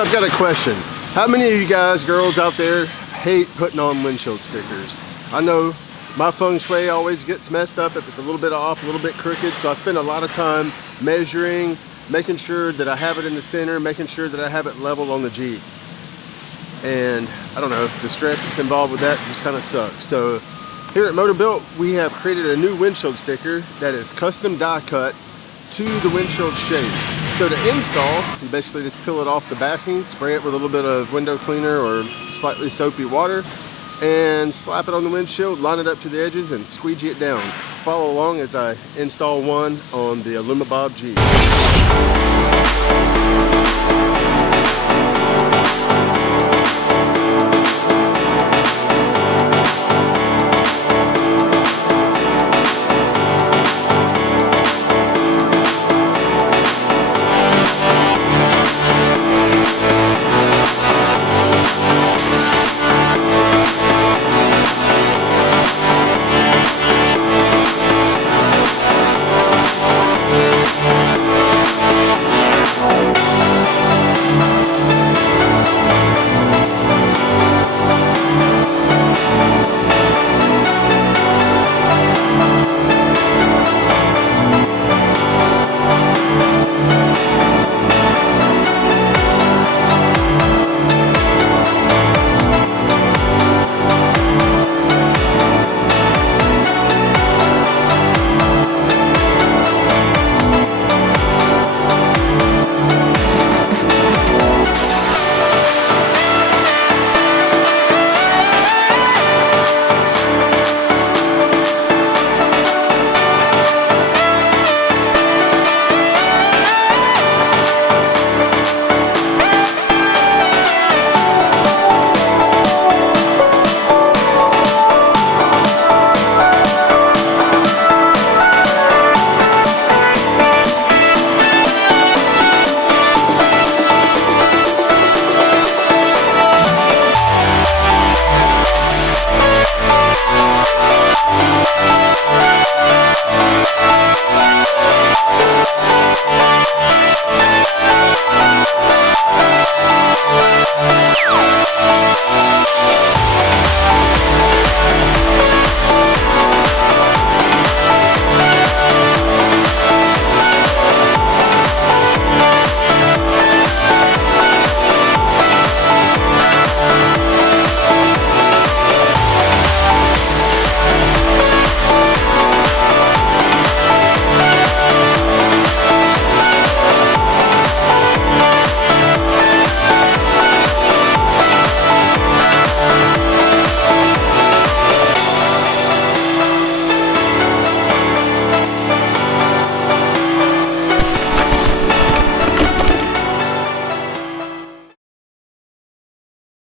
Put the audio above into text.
So I've got a question. How many of you guys, girls out there, hate putting on windshield stickers? I know my feng shui always gets messed up if it's a little bit off, a little bit crooked, so I spend a lot of time measuring, making sure that I have it in the center, making sure that I have it level on the Jeep. And I don't know, the stress that's involved with that just kind of sucks. So here at Motobilt, we have created a new windshield sticker that is custom die cut to the windshield shape. So to install, you basically just peel it off the backing, spray it with a little bit of window cleaner or slightly soapy water, and slap it on the windshield, line it up to the edges, and squeegee it down. Follow along as I install one on the Alumabob Jeep.